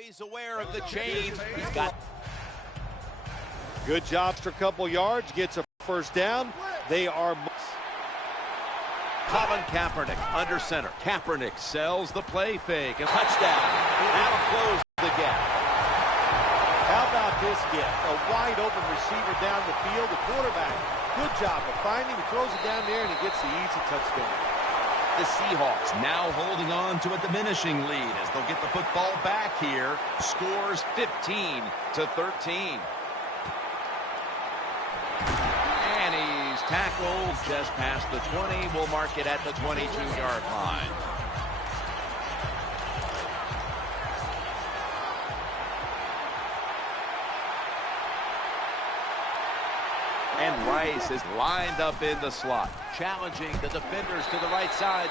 He's aware of the change. He's got good job for a couple yards, gets a first down. They are Colin Kaepernick under center. Kaepernick sells the play fake. A touchdown. That'll close the gap. How about this get? A wide open receiver down the field. The quarterback, good job of finding him. He throws it down there and he gets the easy touchdown. The Seahawks now holding on to a diminishing lead as they'll get the football back here. Scores 15-13. And he's tackled just past the 20. We'll mark it at the 22-yard line. And Rice is lined up in the slot, challenging the defenders to the right side.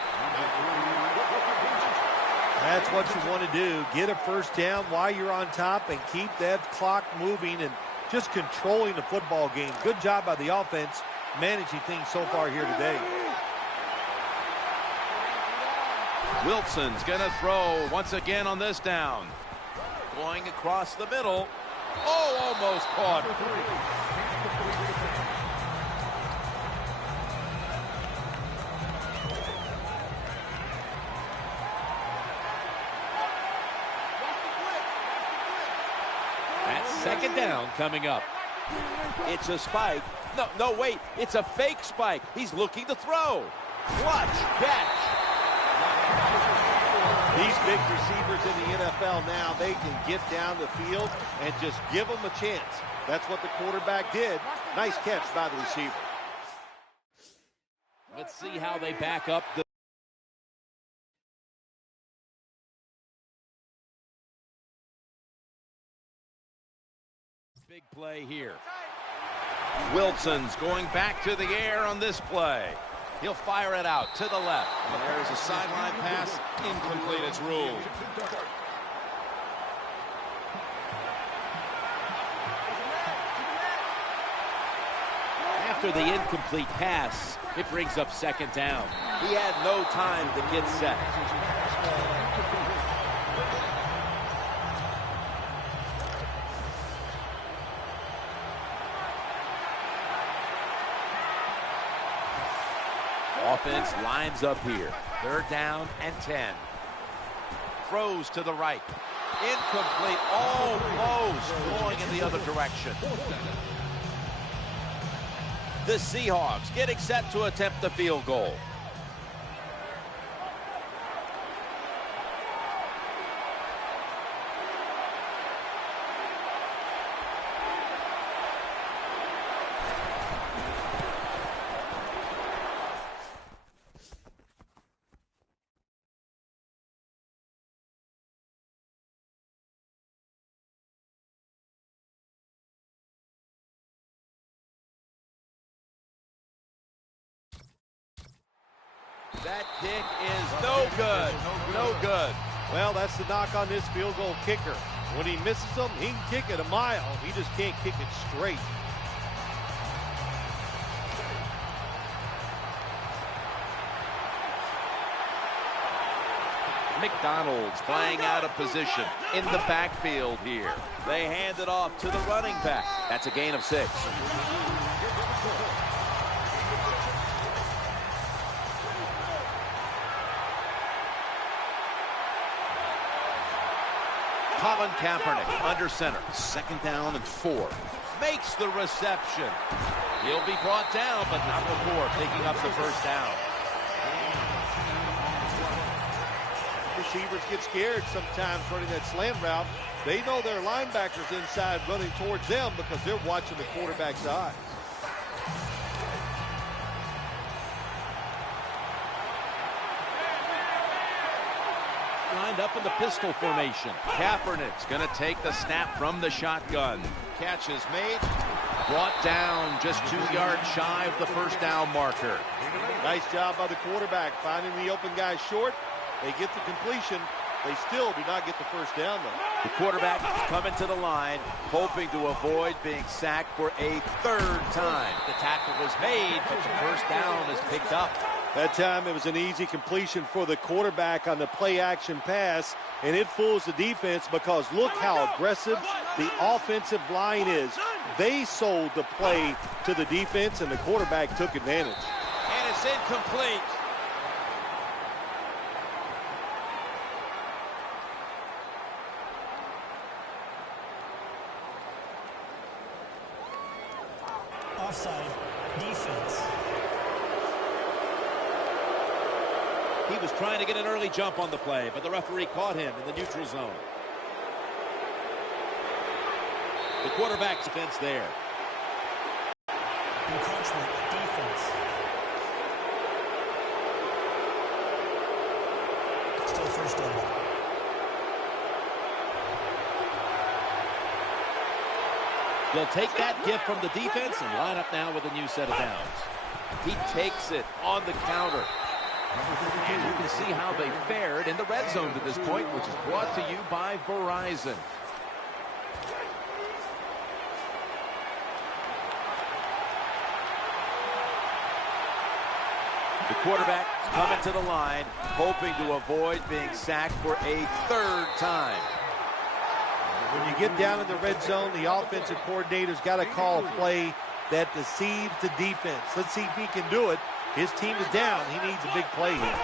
That's what you want to do. Get a first down while you're on top and keep that clock moving and just controlling the football game. Good job by the offense managing things so far here today. Wilson's going to throw once again on this down. Going across the middle. Oh, almost caught. Second down coming up. It's a spike. No, wait. It's a fake spike. He's looking to throw. Clutch catch. These big receivers in the NFL now, they can get down the field and just give them a chance. That's what the quarterback did. Nice catch by the receiver. Let's see how they back up the big play here. Wilson's going back to the air on this play. He'll fire it out to the left. And there's a sideline pass. Incomplete, it's ruled. After the incomplete pass, it brings up second down. He had no time to get set. Offense lines up here. Third down and 10. Throws to the right. Incomplete. Almost going in the other direction. The Seahawks getting set to attempt the field goal. That kick is no good. No good. Well, that's the knock on this field goal kicker. When he misses them, he can kick it a mile. He just can't kick it straight. McDonald's playing out of position in the backfield here. They hand it off to the running back. That's a gain of 6. Colin Kaepernick under center. Second down and 4. Makes the reception. He'll be brought down, but not before picking up the first down. Receivers get scared sometimes running that slam route. They know their linebackers inside running towards them because they're watching the quarterback's eyes. Lined up in the pistol formation. Kaepernick's going to take the snap from the shotgun. Catch is made. Brought down just 2 yards shy of the first down marker. Nice job by the quarterback finding the open guy short. They get the completion. They still do not get the first down, though. The quarterback coming to the line, hoping to avoid being sacked for a third time. The tackle was made, but the first down is picked up. That time it was an easy completion for the quarterback on the play-action pass, and it fools the defense because look how aggressive the offensive line is. They sold the play to the defense, and the quarterback took advantage. And it's incomplete. Offside, defense. He was trying to get an early jump on the play, but the referee caught him in the neutral zone. The quarterback's defense there. Encroachment, defense. Still first down. They'll take that gift from the defense and line up now with a new set of downs. He takes it on the counter. And you can see how they fared in the red zone to this point, which is brought to you by Verizon. The quarterback coming to the line, hoping to avoid being sacked for a third time. When you get down in the red zone, the offensive coordinator's got to call a play that deceives the defense. Let's see if he can do it. His team is down. He needs a big play here.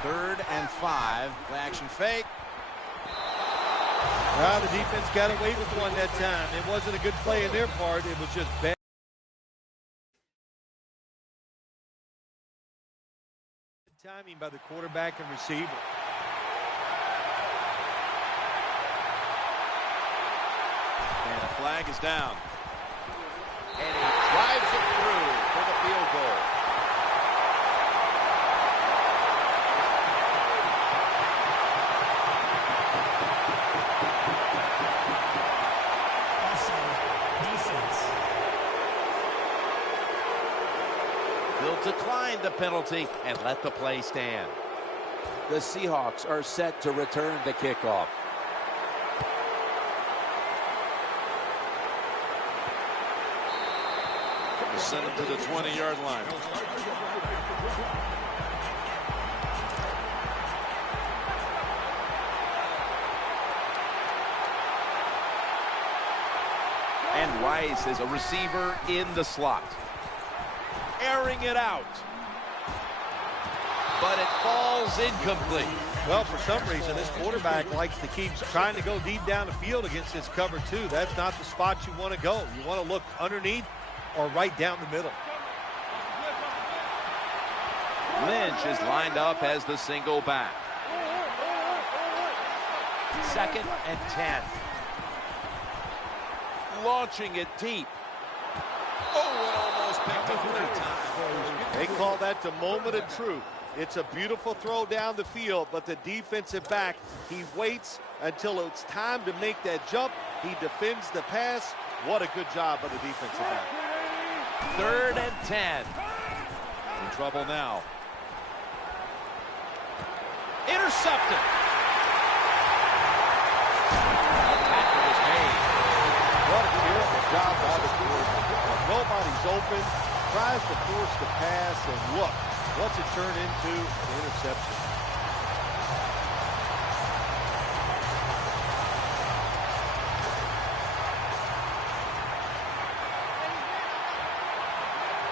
3rd and 5. Play action fake. Well, the defense got away with one that time. It wasn't a good play in their part. It was just bad. Timing by the quarterback and receiver. And the flag is down. And he drives it through for the field goal. He'll decline the penalty and let the play stand. The Seahawks are set to return the kickoff. We'll send him to the 20-yard line. And Rice is a receiver in the slot. Airing it out. But it falls incomplete. Well, for some reason, this quarterback likes to keep trying to go deep down the field against this cover two. That's not the spot you want to go. You want to look underneath or right down the middle. Lynch is lined up as the single back. 2nd and 10. Launching it deep. Oh, it almost picked up that time. They call that the moment of truth. It's a beautiful throw down the field, but the defensive back, he waits until it's time to make that jump. He defends the pass. What a good job by the defensive back. 3rd and 10. In trouble now. Intercepted. A tackle was made. What a terrible job by the quarterback. Nobody's open. Tries to force the pass, and look, what's it turn into? An interception.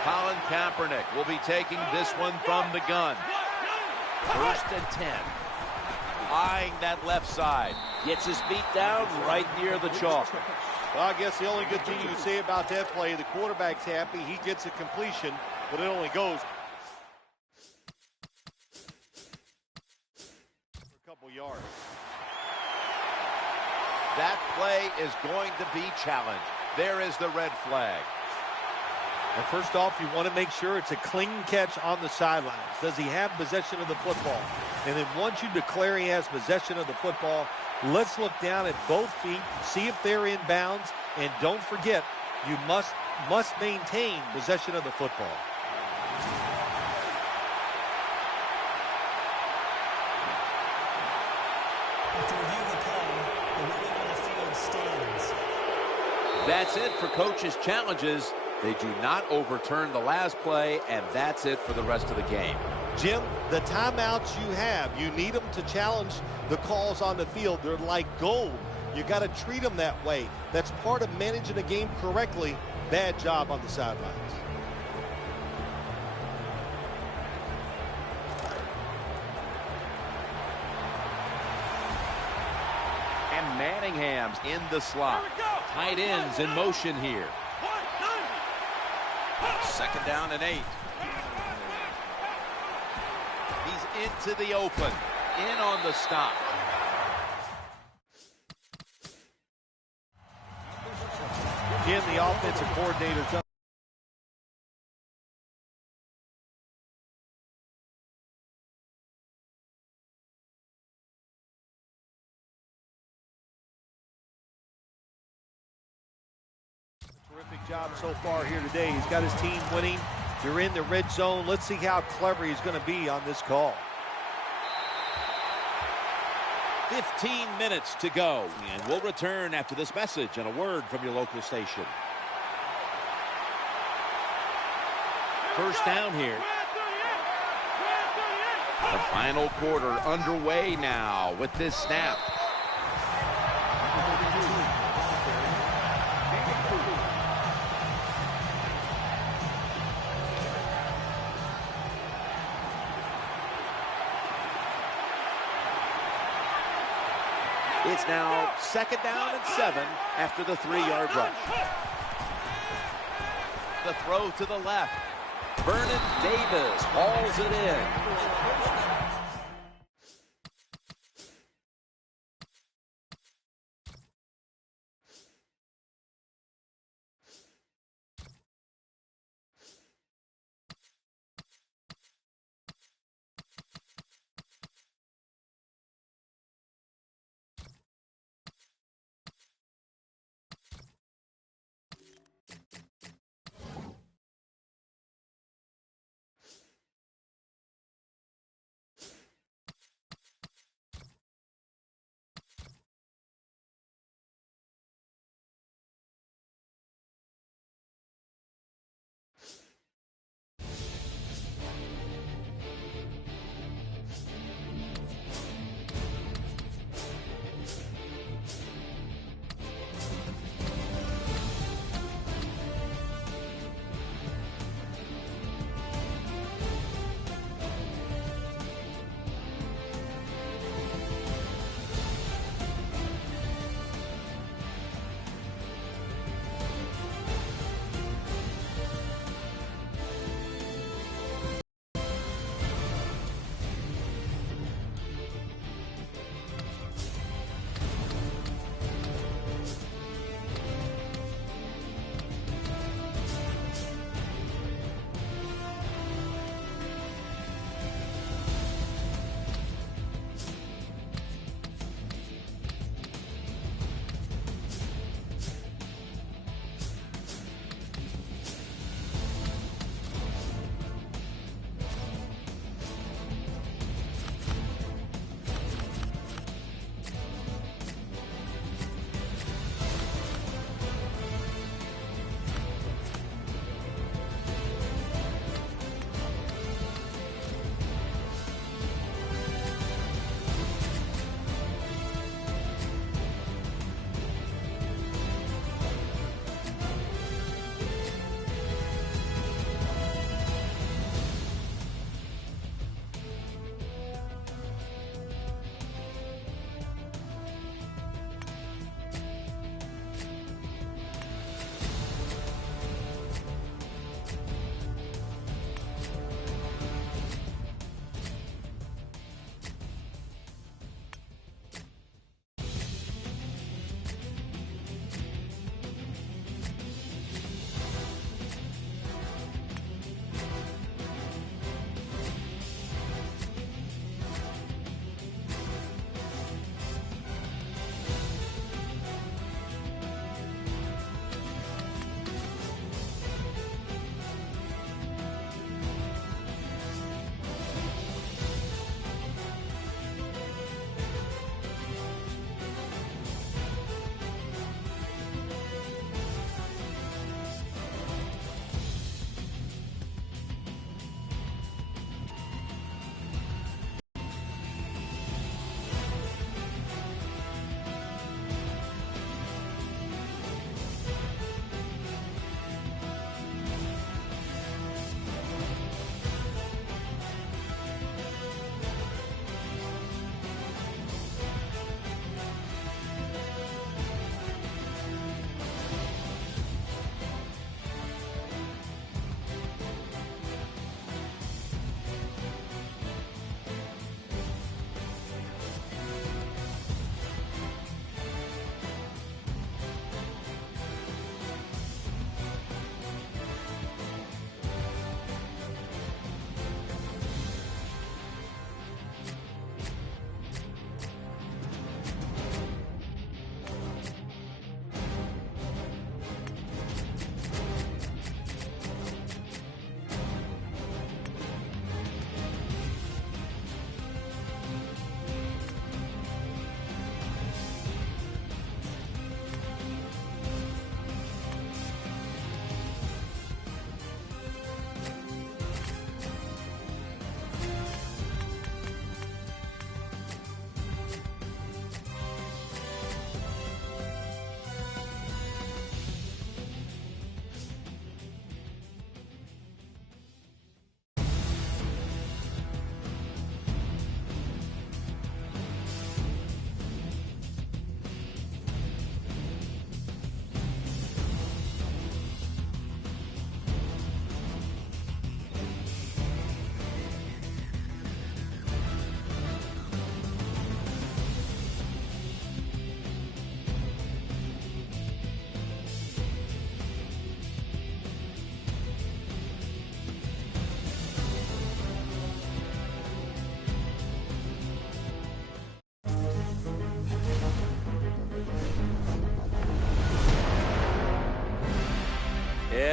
Colin Kaepernick will be taking this one from the gun. 1st and 10. Eyeing that left side. Gets his feet down right near the chalk. Well, I guess the only good thing you can say about that play, the quarterback's happy. He gets a completion, but it only goes for a couple yards. That play is going to be challenged. There is the red flag. And first off, you want to make sure it's a clean catch on the sidelines. Does he have possession of the football? And then once you declare he has possession of the football, let's look down at both feet, see if they're in bounds, and don't forget, you must maintain possession of the football. After review the play, the ruling on the field stands. That's it for coaches' challenges. They do not overturn the last play, and that's it for the rest of the game. Jim, the timeouts you have, you need them to challenge the calls on the field. They're like gold. You got to treat them that way. That's part of managing a game correctly. Bad job on the sidelines. And Manningham's in the slot. Tight ends in motion here. 2nd down and 8. He's into the open. In on the stop. Again, the offensive coordinator's up. Terrific job so far here today. He's got his team winning. They're in the red zone. Let's see how clever he's going to be on this call. 15 minutes to go, and we'll return after this message and a word from your local station. First down here. The final quarter underway now with this snap. It's now 2nd down and 7 after the 3-yard rush. The throw to the left. Vernon Davis hauls it in.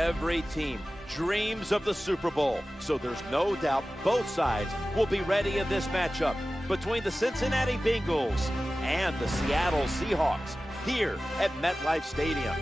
Every team dreams of the Super Bowl, so there's no doubt both sides will be ready in this matchup between the Cincinnati Bengals and the Seattle Seahawks here at MetLife Stadium.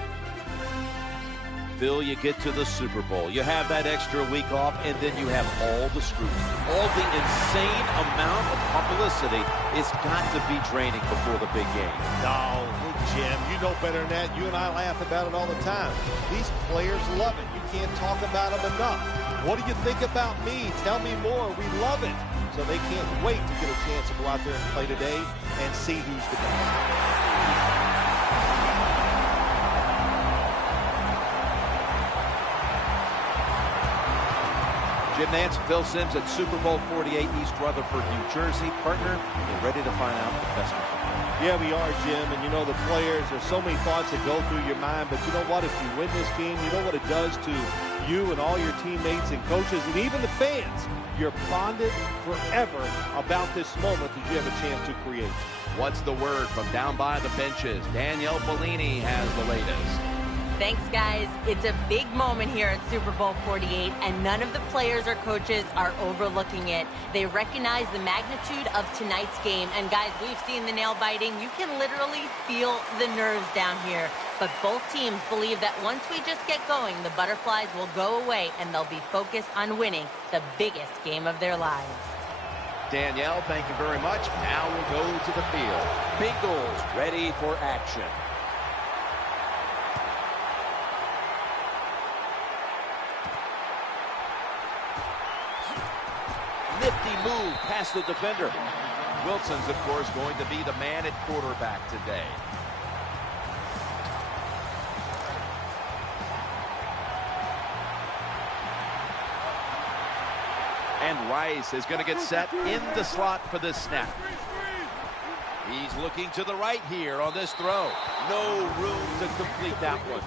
Phil, you get to the Super Bowl, you have that extra week off, and then you have all the scrutiny. All the insane amount of publicity. It's got to be draining before the big game. No, Jim, you know better than that. You and I laugh about it all the time. These players love it. You can't talk about them enough. What do you think about me? Tell me more. We love it. So they can't wait to get a chance to go out there and play today and see who's the best. Jim Nance, Phil Simms at Super Bowl 48, East Rutherford, New Jersey. Partner, we're ready to find out the best one. Yeah, we are, Jim. And you know the players, there's so many thoughts that go through your mind. But you know what? If you win this game, you know what it does to you and all your teammates and coaches and even the fans. You're bonded forever about this moment that you have a chance to create. What's the word from down by the benches? Danielle Bellini has the latest. Thanks, guys. It's a big moment here at Super Bowl 48, and none of the players or coaches are overlooking it. They recognize the magnitude of tonight's game, and guys, we've seen the nail biting. You can literally feel the nerves down here, but both teams believe that once we just get going, the butterflies will go away, and they'll be focused on winning the biggest game of their lives. Danielle, thank you very much. Now we'll go to the field. Bengals ready for action. Nifty move past the defender. Wilson's, of course, going to be the man at quarterback today. And Rice is going to get set in the slot for this snap. He's looking to the right here on this throw. No room to complete that one.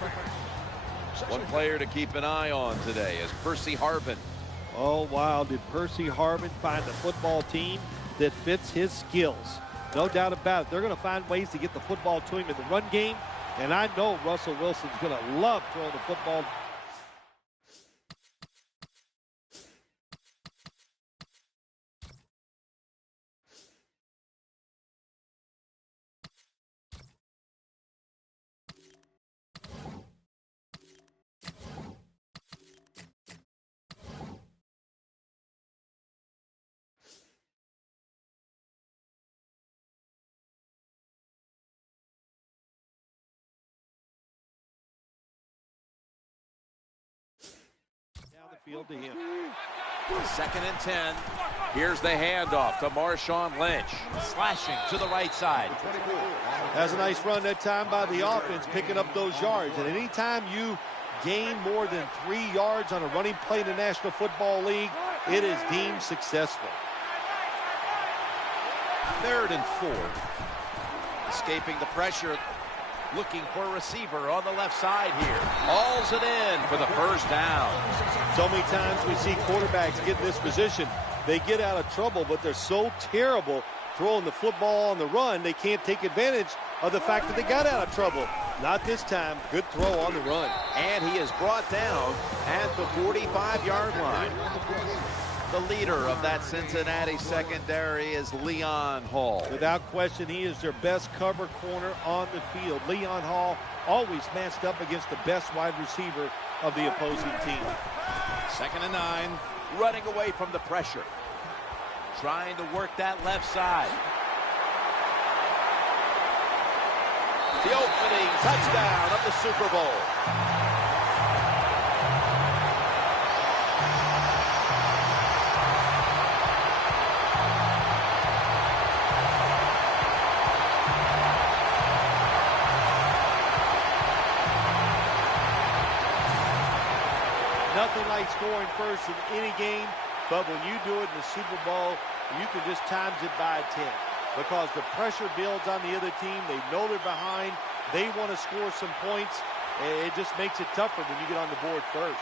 One player to keep an eye on today is Percy Harvin. Oh, wow. Did Percy Harvin find a football team that fits his skills? No doubt about it. They're going to find ways to get the football to him in the run game. And I know Russell Wilson's going to love throwing the football. Field to him. 2nd and 10. Here's the handoff to Marshawn Lynch. Slashing to the right side. That's a nice run that time by the offense, picking up those yards. And anytime you gain more than 3 yards on a running play in the National Football League, it is deemed successful. 3rd and 4. Escaping the pressure. Looking for a receiver on the left side here. Hauls it in for the first down. So many times we see quarterbacks get in this position. They get out of trouble, but they're so terrible throwing the football on the run, they can't take advantage of the fact that they got out of trouble. Not this time. Good throw on the run. And he is brought down at the 45-yard line. The leader of that Cincinnati secondary is Leon Hall. Without question, he is their best cover corner on the field. Leon Hall always matched up against the best wide receiver of the opposing team. 2nd and 9, running away from the pressure. Trying to work that left side. The opening touchdown of the Super Bowl. Nothing like scoring first in any game, but when you do it in the Super Bowl, you can just times it by 10 because the pressure builds on the other team. They know they're behind. They want to score some points. It just makes it tougher when you get on the board first.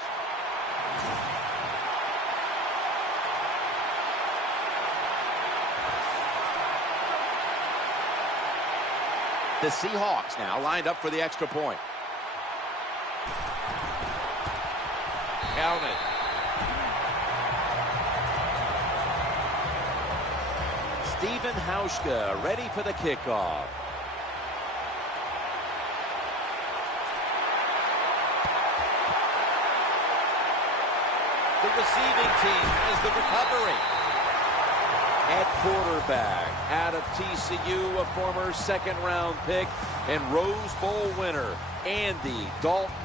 The Seahawks now lined up for the extra point. counted. Steven Hauschka ready for the kickoff. The receiving team has the recovery. At quarterback, out of TCU, a former second-round pick and Rose Bowl winner, Andy Dalton.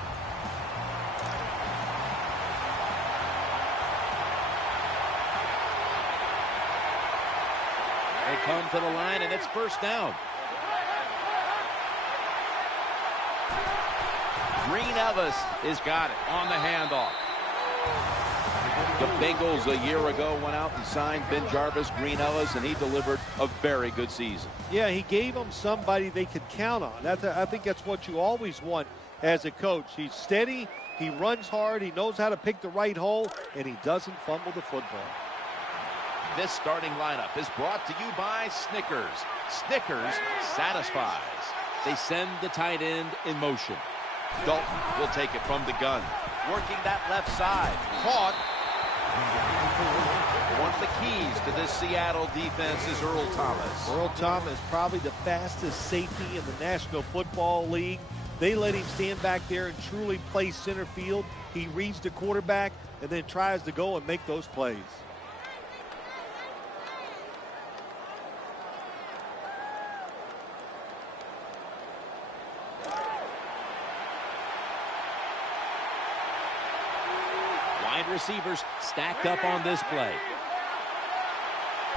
They come to the line, and it's first down. Green Ellis has got it on the handoff. The Bengals a year ago went out and signed Ben Jarvis, Green Ellis, and he delivered a very good season. Yeah, he gave them somebody they could count on. I think that's what you always want as a coach. He's steady, he runs hard, he knows how to pick the right hole, and he doesn't fumble the football. This starting lineup is brought to you by Snickers. Snickers satisfies. They send the tight end in motion. Dalton will take it from the gun. Working that left side. Caught. One of the keys to this Seattle defense is Earl Thomas. Earl Thomas, probably the fastest safety in the National Football League. They let him stand back there and truly play center field. He reads the quarterback and then tries to go and make those plays. Wide receivers stacked up on this play.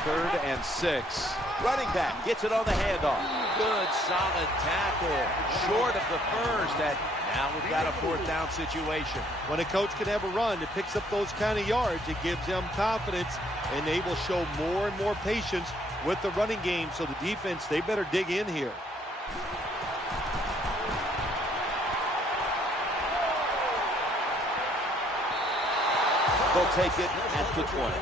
3rd and 6. Running back gets it on the handoff. Good, solid tackle. Short of the first. And now we've got a 4th down situation. When a coach can have a run that picks up those kind of yards, it gives them confidence, and they will show more and more patience with the running game. So the defense, they better dig in here. They'll take it at the 20.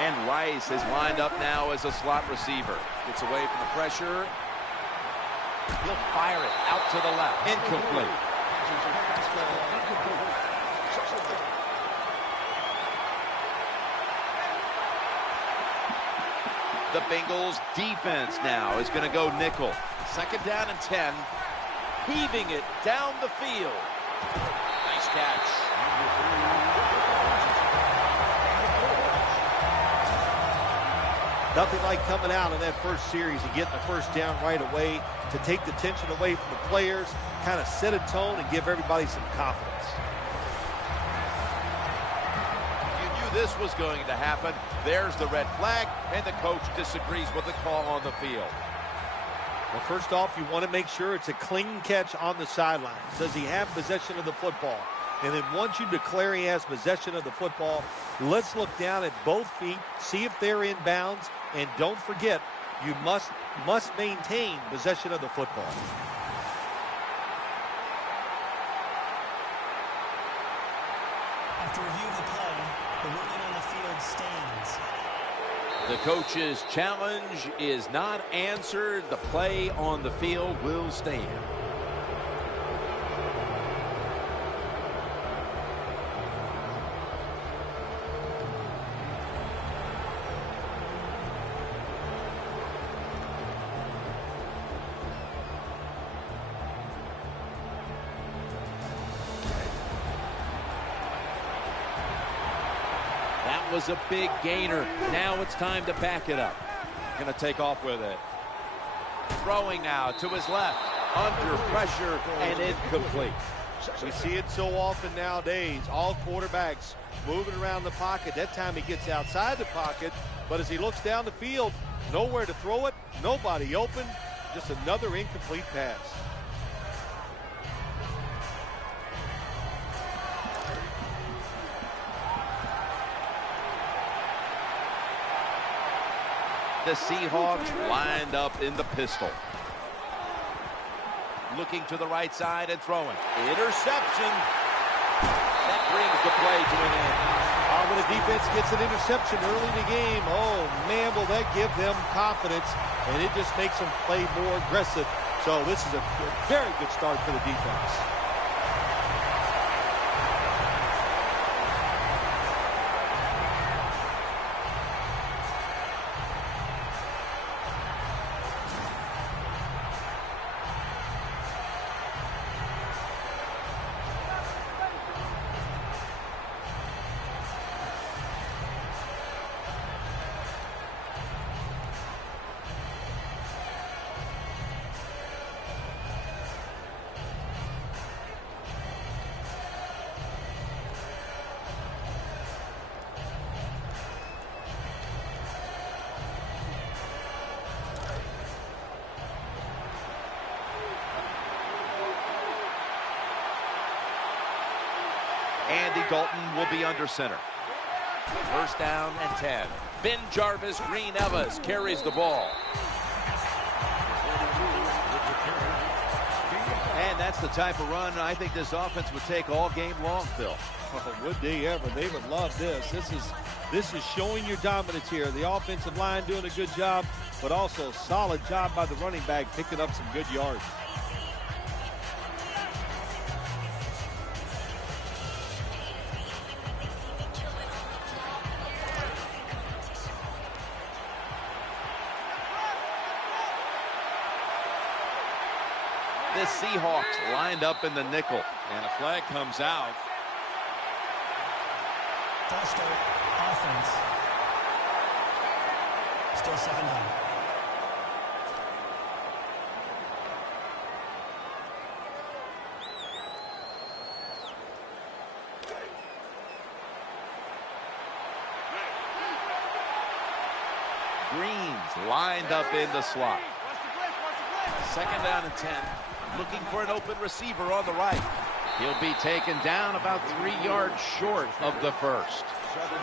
And Rice is lined up now as a slot receiver. Gets away from the pressure. He'll fire it out to the left. Incomplete. The Bengals defense now is going to go nickel. 2nd down and 10. Heaving it down the field. Nice catch. Nothing like coming out in that first series and getting the first down right away to take the tension away from the players, kind of set a tone and give everybody some confidence. You knew this was going to happen. There's the red flag, and the coach disagrees with the call on the field. Well, first off, you want to make sure it's a clean catch on the sideline. Does he have possession of the football? And then once you declare he has possession of the football, let's look down at both feet, see if they're in bounds, and don't forget, you must maintain possession of the football. After review of the play, the ruling on the field stands. The coach's challenge is not answered. The play on the field will stand. Was a big gainer. Now it's time to back it up. Going to take off with it. Throwing now to his left. Under pressure and incomplete. We see it so often nowadays. All quarterbacks moving around the pocket. That time he gets outside the pocket, but as he looks down the field, nowhere to throw it, nobody open, just another incomplete pass. The Seahawks lined up in the pistol. Looking to the right side and throwing. Interception. That brings the play to an end. When a the defense gets an interception early in the game. Oh, man, will that give them confidence, and it just makes them play more aggressive. So this is a very good start for the defense. Andy Dalton will be under center. First down and 10. Ben Jarvis, Green Evans carries the ball. And that's the type of run I think this offense would take all game long, Phil. Oh, would they ever? They would love this. This is showing your dominance here. The offensive line doing a good job, but also solid job by the running back picking up some good yards. The Seahawks lined up in the nickel, and a flag comes out. False start, offense. Still 7 down. Green's lined up in the slot. Second down and 10. Looking for an open receiver on the right. He'll be taken down about 3 yards short of the first.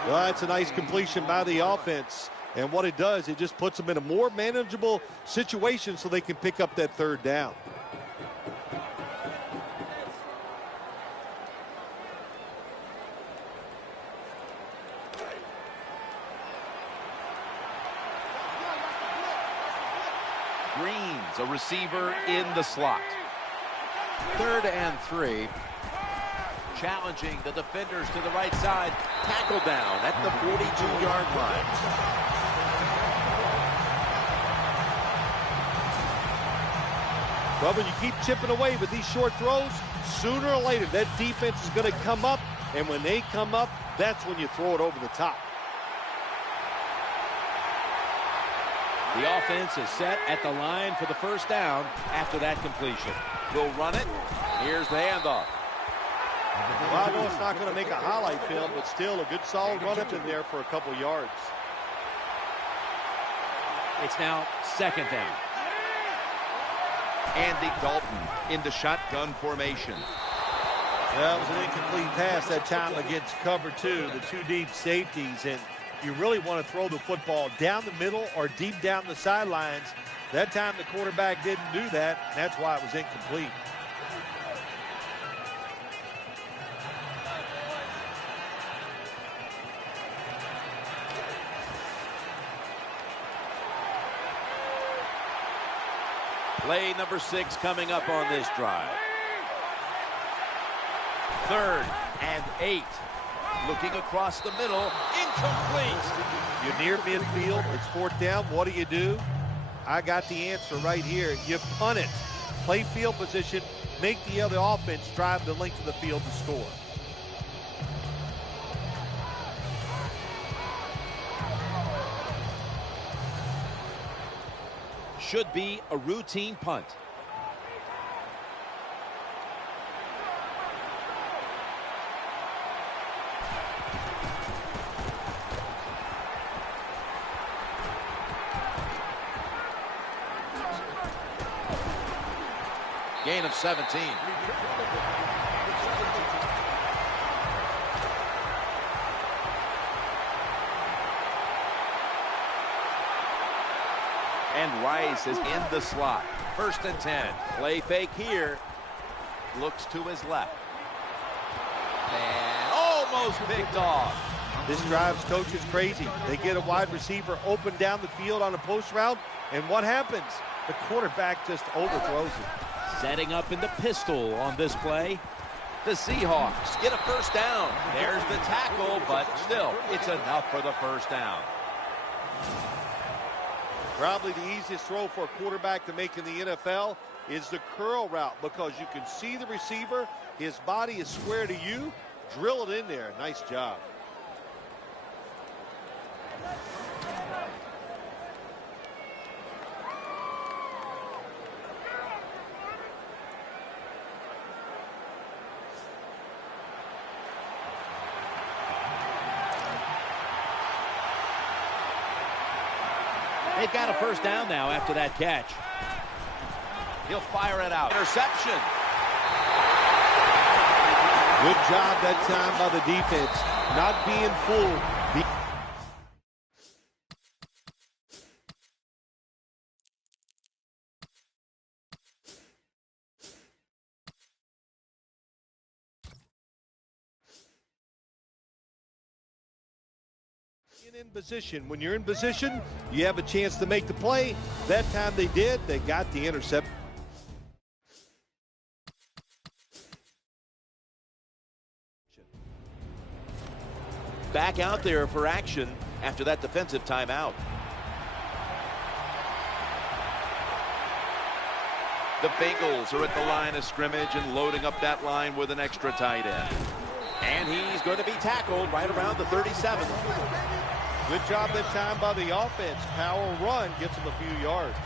Well, that's a nice completion by the offense. And what it does, it just puts them in a more manageable situation so they can pick up that third down. Green's a receiver in the slot. 3rd and 3. Challenging the defenders to the right side. Tackle down at the 42-yard line. Well, when you keep chipping away with these short throws, sooner or later that defense is going to come up, and when they come up, that's when you throw it over the top. The offense is set at the line for the first down after that completion. We'll run it. Here's the handoff. Well, I know it's not going to make a highlight film, but still a good solid run up in there for a couple yards. It's now second down. Andy Dalton into shotgun formation. That was an incomplete pass that time against cover 2, the 2 deep safeties, and you really want to throw the football down the middle or deep down the sidelines. That time the quarterback didn't do that, and that's why it was incomplete. Play number 6 coming up on this drive. 3rd and 8. Looking across the middle. Incomplete. You're near midfield. It's 4th down. What do? I got the answer right here. You punt it. Play field position. Make the other offense drive the length of the field to score. Should be a routine punt. Gain of 17. And Rice is in the slot. 1st and 10. Play fake here. Looks to his left. And almost picked off. This drives coaches crazy. They get a wide receiver open down the field on a post route, and what happens? The quarterback just overthrows it. Setting up in the pistol on this play. The Seahawks get a first down. There's the tackle, but still, it's enough for the first down. Probably the easiest throw for a quarterback to make in the NFL is the curl route, because you can see the receiver. His body is square to you. Drill it in there. Nice job. They've got a first down now after that catch. He'll fire it out. Interception. Good job that time by the defense. Not being fooled. In position. When you're in position, you have a chance to make the play. That time they did. They got the interception. Back out there for action after that defensive timeout. The Bengals are at the line of scrimmage and loading up that line with an extra tight end. And he's going to be tackled right around the 37. Good job that time by the offense. Power run gets them a few yards.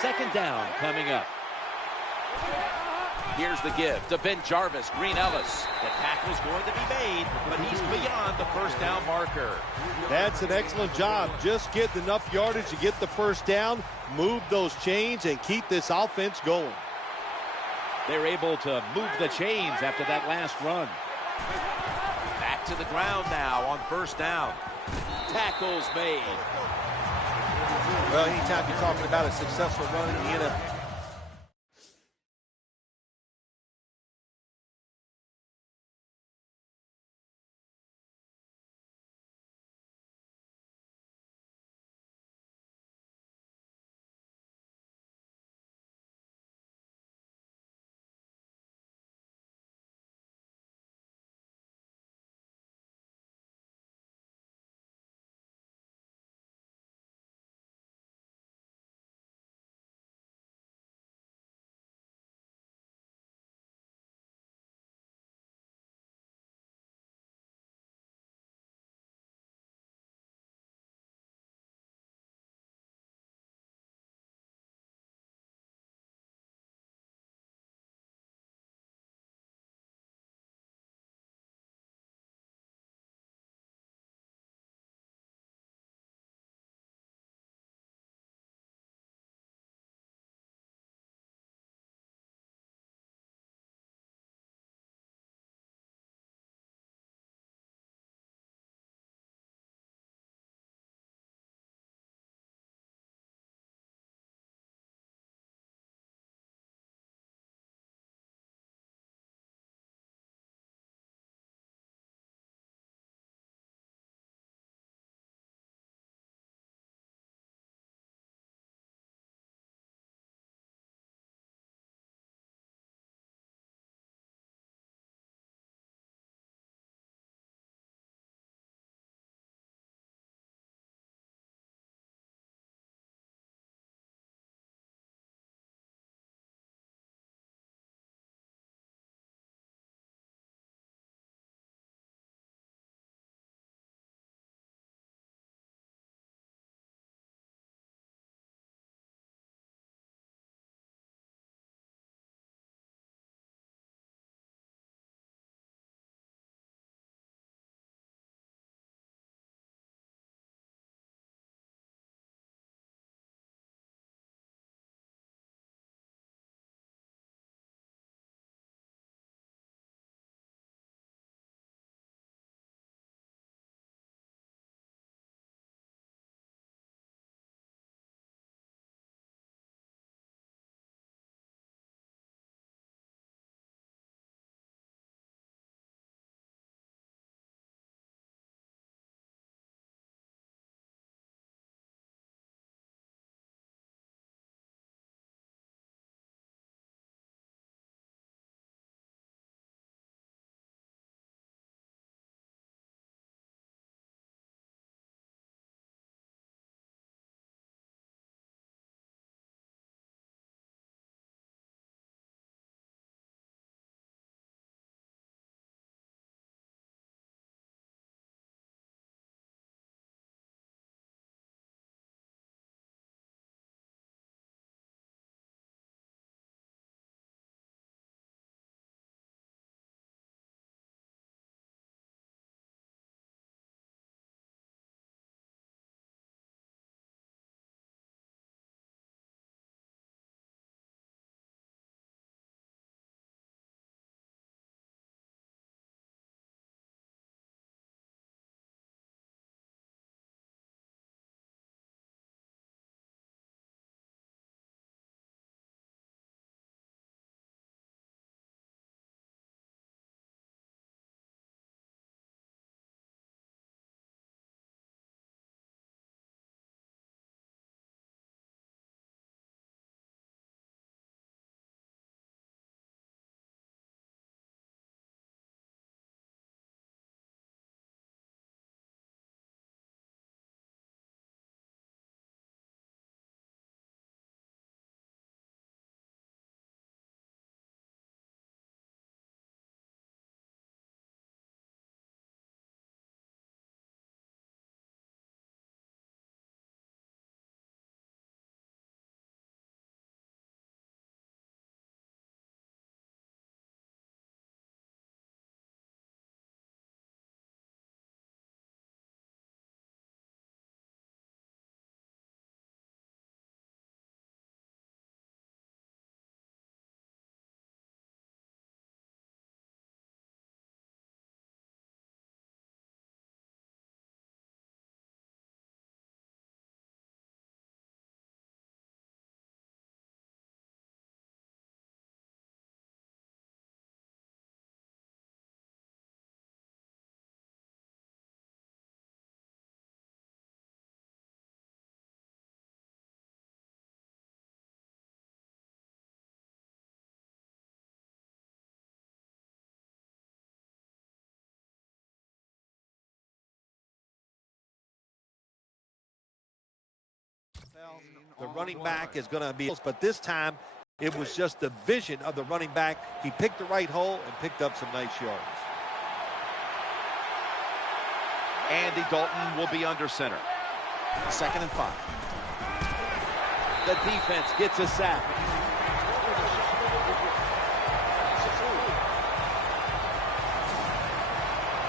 Second down coming up. Here's the give to Ben Jarvis, Green Ellis. The tackle's going to be made, but he's beyond the first down marker. That's an excellent job. Just get enough yardage to get the first down, move those chains, and keep this offense going. They're able to move the chains after that last run. Back to the ground now on first down. Tackles made. Well, anytime you're talking about a successful run in the NFL, The running back is going to be, but this time it was just the vision of the running back. He picked the right hole and picked up some nice yards. Andy Dalton will be under center. 2nd and 5. The defense gets a sack.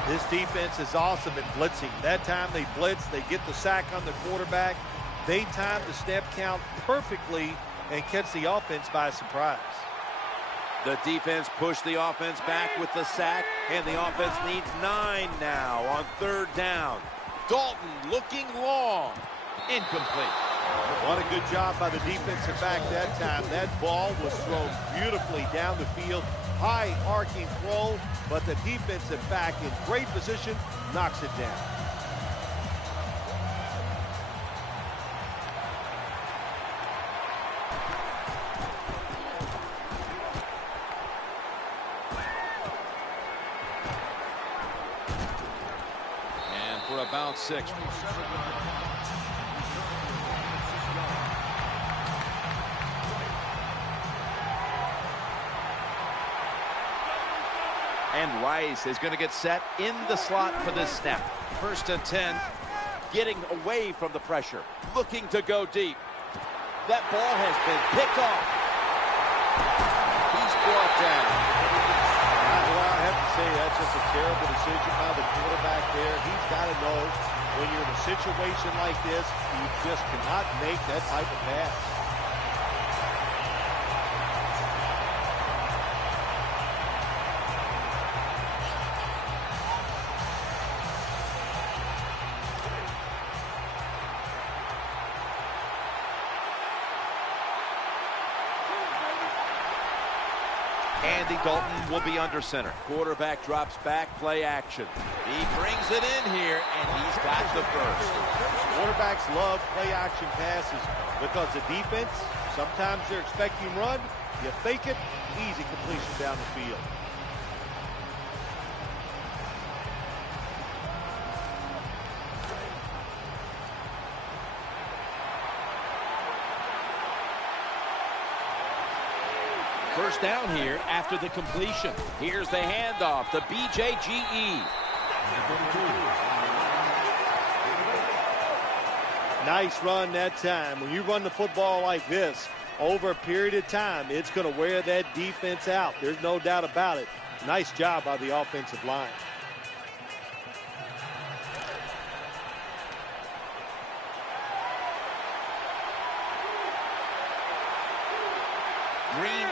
This defense is awesome at blitzing. That time they blitz, they get the sack on the quarterback. They time the snap count perfectly and catch the offense by surprise. The defense pushed the offense back with the sack, and the offense needs 9 now on 3rd down. Dalton looking long. Incomplete. What a good job by the defensive back that time. That ball was thrown beautifully down the field. High arcing throw, but the defensive back in great position knocks it down. And for about 6. And Rice is going to get set in the slot for this snap. 1st and 10, getting away from the pressure, looking to go deep. That ball has been picked off. He's brought down. Well, I have to say that's just a terrible decision by the quarterback there. He's got to know when you're in a situation like this, you just cannot make that type of pass. Andy Dalton will be under center. Quarterback drops back, play action. He brings it in here, and he's got the first. Quarterbacks love play action passes because the defense, sometimes they're expecting run. You fake it, easy completion down the field. First down here after the completion. Here's the handoff to BJGE. Nice run that time. When you run the football like this, over a period of time, it's going to wear that defense out. There's no doubt about it. Nice job by the offensive line.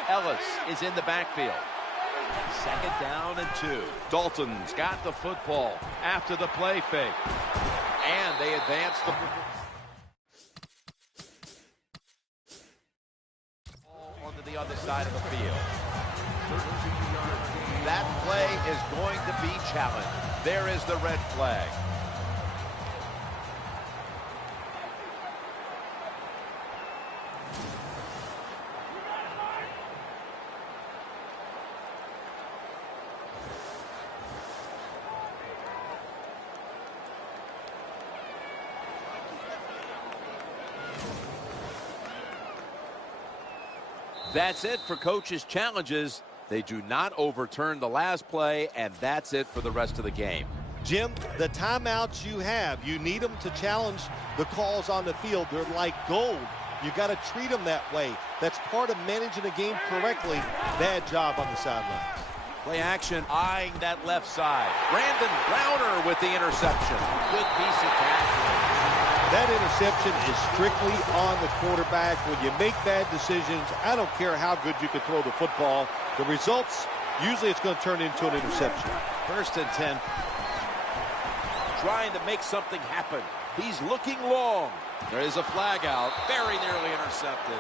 Ellis is in the backfield. 2nd down and 2. Dalton's got the football after the play fake. And they advance the ball onto the other side of the field. That play is going to be challenged. There is the red flag. That's it for coaches' challenges. They do not overturn the last play, and that's it for the rest of the game. Jim, the timeouts you have, you need them to challenge the calls on the field. They're like gold. You got to treat them that way. That's part of managing a game correctly. Bad job on the sidelines. Play action, eyeing that left side. Brandon Browner with the interception. Good piece of tackling. That interception is strictly on the quarterback. When you make bad decisions, I don't care how good you can throw the football. The results, usually it's going to turn into an interception. 1st and 10. Trying to make something happen. He's looking long. There is a flag out. Very nearly intercepted.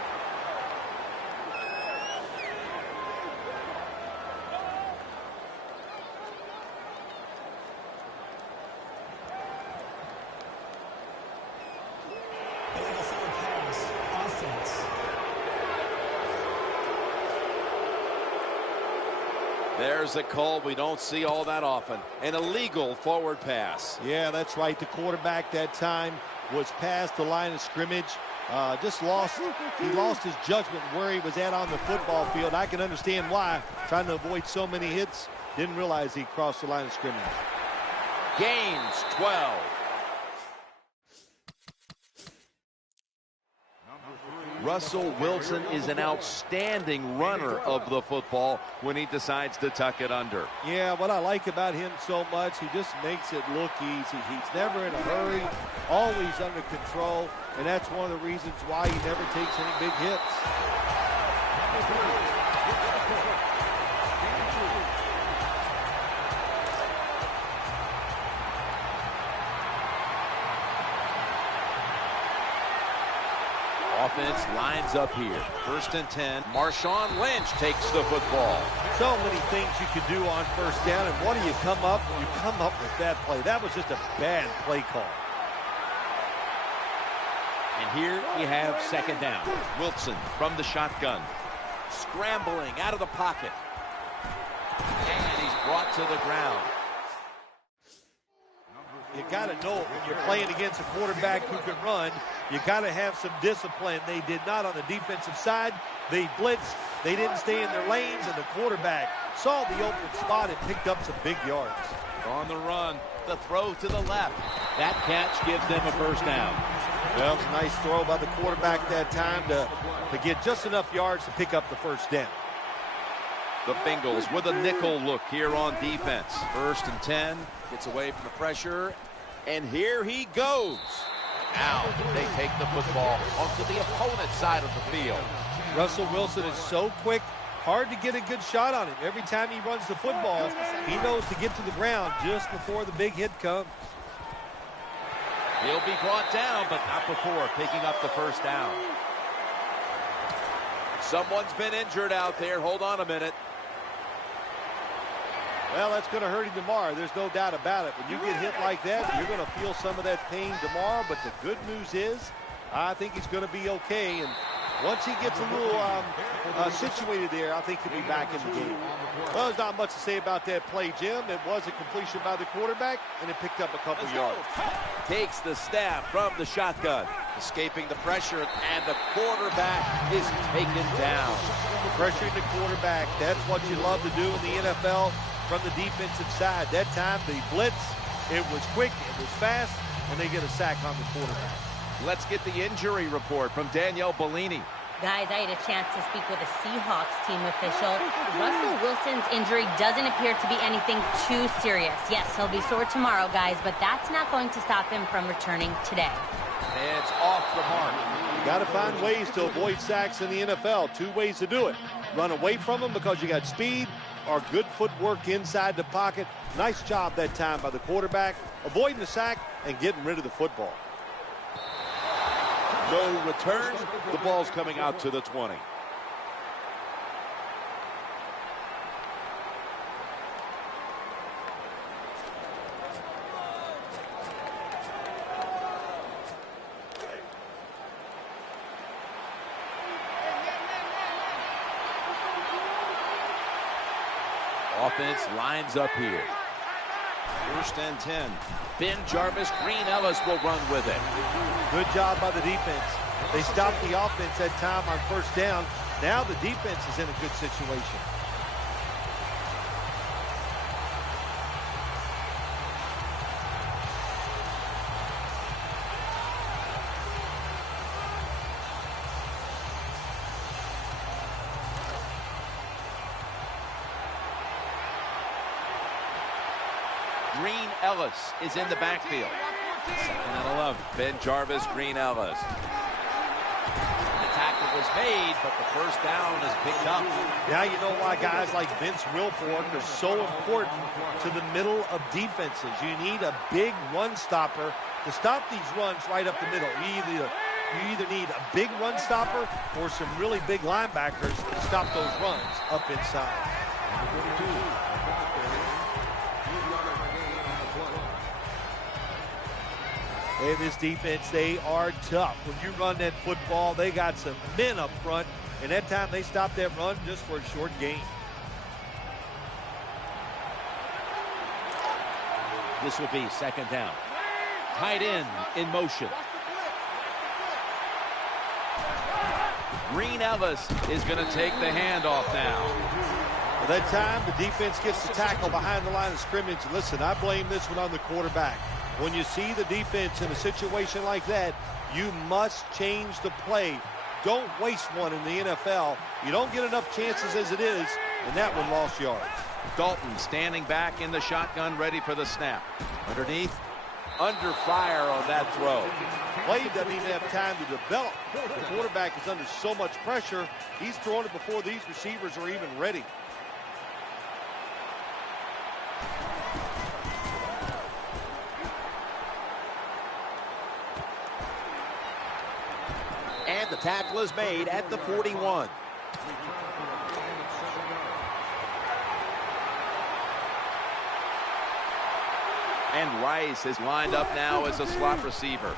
There's a call we don't see all that often. An illegal forward pass. Yeah, that's right. The quarterback that time was past the line of scrimmage. He lost his judgment where he was at on the football field. I can understand why. Trying to avoid so many hits. Didn't realize he crossed the line of scrimmage. Gains 12. Russell Wilson is an outstanding runner of the football when he decides to tuck it under. Yeah, what I like about him so much, he just makes it look easy. He's never in a hurry, always under control, and that's one of the reasons why he never takes any big hits. Offense lines up here. 1st and 10. Marshawn Lynch takes the football. So many things you can do on 1st down, and what do you come up? You come up with that play. That was just a bad play call. And here we have 2nd down. Wilson from the shotgun. Scrambling out of the pocket. And he's brought to the ground. You got to know when you're playing against a quarterback who can run, you got to have some discipline. They did not on the defensive side. They blitzed. They didn't stay in their lanes, and the quarterback saw the open spot and picked up some big yards. On the run, the throw to the left. That catch gives them a 1st down. Well, it was a nice throw by the quarterback that time to get just enough yards to pick up the 1st down. The Bengals with a nickel look here on defense. 1st and 10. Gets away from the pressure. And here he goes. Now they take the football onto the opponent's side of the field. Russell Wilson is so quick, hard to get a good shot on him. Every time he runs the football, he knows to get to the ground just before the big hit comes. He'll be brought down, but not before picking up the 1st down. Someone's been injured out there. Hold on a minute. Well, that's going to hurt him tomorrow. There's no doubt about it. When you get hit like that, you're going to feel some of that pain tomorrow. But the good news is, I think he's going to be okay. And once he gets a little situated there, I think he'll be back in the game. Well, there's not much to say about that play, Jim. It was a completion by the quarterback, and it picked up a couple yards. Takes the snap from the shotgun. Escaping the pressure, and the quarterback is taken down. Pressuring the quarterback, that's what you love to do in the NFL. From the defensive side. That time, the blitz, it was quick, it was fast, and they get a sack on the quarterback. Let's get the injury report from Danielle Bellini. Guys, I had a chance to speak with a Seahawks team official. Russell Wilson's injury doesn't appear to be anything too serious. Yes, he'll be sore tomorrow, guys, but that's not going to stop him from returning today. It's off the mark. You got to find ways to avoid sacks in the NFL. 2 ways to do it. Run away from them because you got speed, or good footwork inside the pocket. Nice job that time by the quarterback, avoiding the sack and getting rid of the football. No return. The ball's coming out to the 20. Offense lines up here. 1st and 10. Ben Jarvis, Green Ellis will run with it. Good job by the defense. They stopped the offense that time on 1st down. Now the defense is in a good situation. Green Ellis is in the backfield. 2nd and 11. Ben Jarvis, Green Ellis. The tackle was made, but the 1st down is picked up. Now you know why guys like Vince Wilfork are so important to the middle of defenses. You need a big run stopper to stop these runs right up the middle. You either need a big run stopper or some really big linebackers to stop those runs up inside. Hey, this defense, they are tough. When you run that football, they got some men up front, and that time they stopped that run just for a short gain. This will be 2nd down. Tight end in motion. Green Ellis is going to take the handoff now. At that time, the defense gets the tackle behind the line of scrimmage. Listen, I blame this one on the quarterback. When you see the defense in a situation like that, you must change the play. Don't waste one in the NFL. You don't get enough chances as it is, and that one lost yards. Dalton standing back in the shotgun, ready for the snap. Underneath, under fire on that throw. Play doesn't even have time to develop. The quarterback is under so much pressure, he's throwing it before these receivers are even ready. And the tackle is made at the 41. And Rice is lined up now as a slot receiver.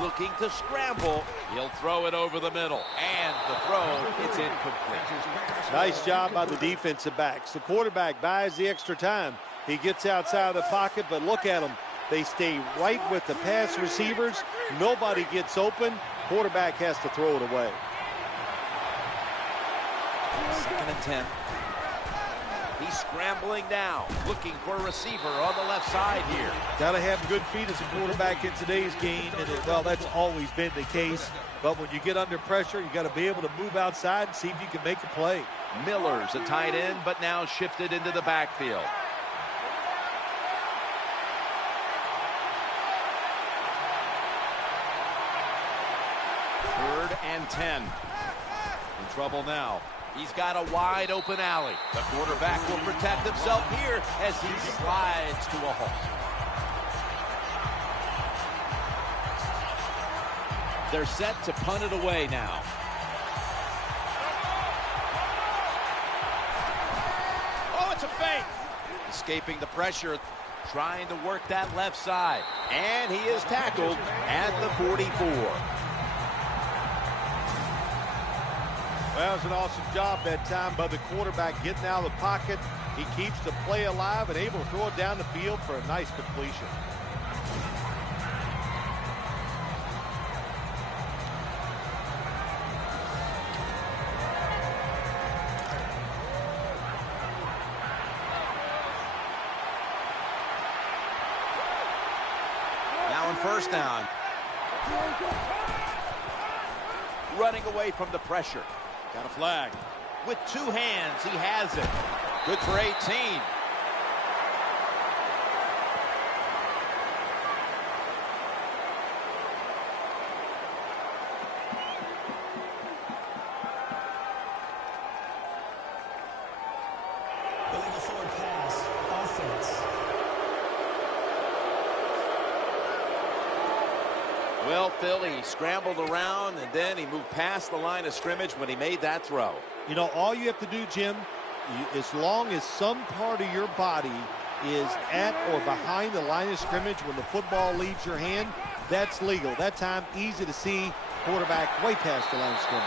Looking to scramble. He'll throw it over the middle. And the throw, it's incomplete. Nice job by the defensive backs. The quarterback buys the extra time. He gets outside of the pocket, but look at them. They stay right with the pass receivers. Nobody gets open. Quarterback has to throw it away. 2nd and 10. He's scrambling now, looking for a receiver on the left side here. Got to have good feet as a quarterback in today's game, and well, that's always been the case. But when you get under pressure, you got to be able to move outside and see if you can make a play. Miller's a tight end, but now shifted into the backfield. Third and 10. In trouble now. He's got a wide open alley. The quarterback will protect himself here as he slides to a halt. They're set to punt it away now. Oh, it's a fake. Escaping the pressure, trying to work that left side. And he is tackled at the 44. That was an awesome job that time by the quarterback getting out of the pocket. He keeps the play alive and able to throw it down the field for a nice completion. Now on first down. Running away from the pressure. Got a flag. With two hands, he has it. Good for 18. Going the forward pass. Offense. Well, Phil, he scrambled around, and then he moved past the line of scrimmage when he made that throw. You know, all you have to do, Jim, as long as some part of your body is at or behind the line of scrimmage when the football leaves your hand, that's legal. That time, easy to see quarterback way past the line of scrimmage.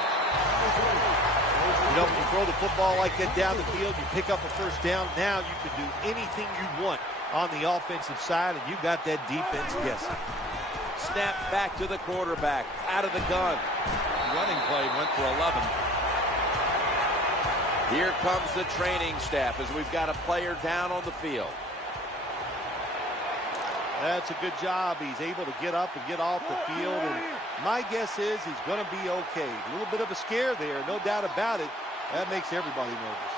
You know, when you throw the football like that down the field, you pick up a first down. Now you can do anything you want on the offensive side, and you got that defense guessing. Snap back to the quarterback, out of the gun. Running play went for 11. Here comes the training staff as we've got a player down on the field. That's a good job. He's able to get up and get off the field, and my guess is he's going to be okay. A little bit of a scare there, no doubt about it. That makes everybody nervous.